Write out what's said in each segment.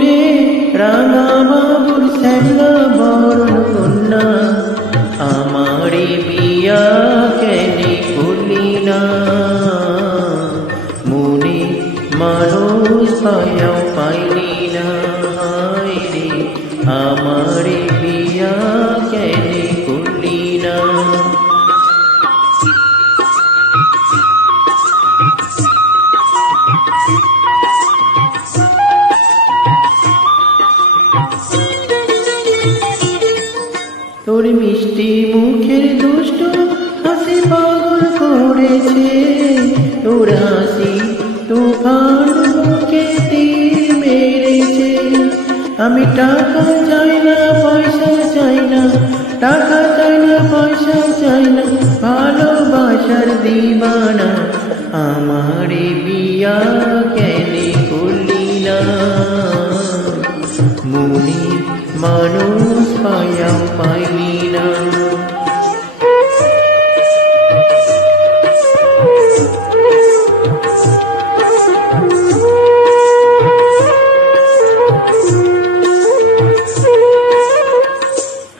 রে রাঙা বাবুর শ্যামলা বরণ কন্যা, আমারে বিয়া কেনে করলি না? মনে মানুষ পায়াও পাইলি না, রে আমারে বিয়া কেনে করলি না? তোর মিষ্টি মুখের দুষ্ট হাসি পাগল করেছে, তোর হাসি তুফান বুকে তীর মেরেছে। আমি টাকা চাই না পয়সা চাই না, টাকা চাই না পয়সা চাই না, ভালোবাসার দিবানা, আমারে বিয়া কেনে করলি না? মনে মানুষ পায়াও পাইলি না।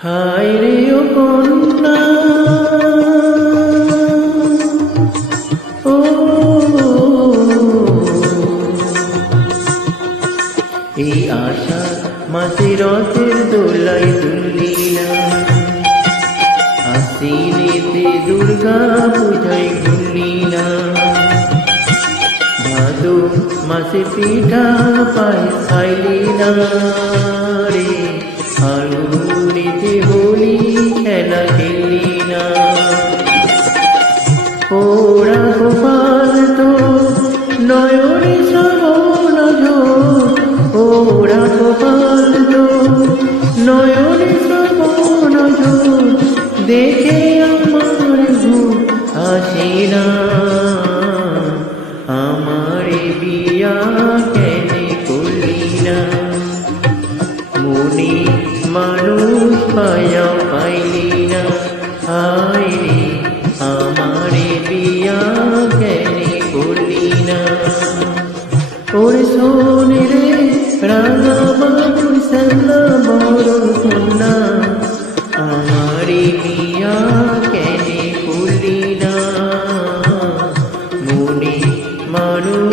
হায় রে ও কন্যা, ও এই আশা মাসে রথের দোলাই তুললি না, আশ্বিনেতে দুর্গা পূজায় ভুললি না, ভাদো মাসে পিঠা পাই খাইলি না, রে ফাল্গুনেতে হোলি খেলা খেললি না। ওরা গোপাল তো নয়নে শ্রাবণ ঝোর, ওরা গোপাল তো নয়নে শ্রাবণ ঝোর, দেখে আমার ঘুম আসে না, আমারে বিয়া কেনে করলি না? মনে মানুষ পায়াও পাইলি না, হায় রে আমারে বিয়া কেনে করলি না? ওরে শোন রে রাঙা বাবুর শ্যামলা বরণ কন্যা, আমারে বিয়া কেনে করলি না? মনে মানুষ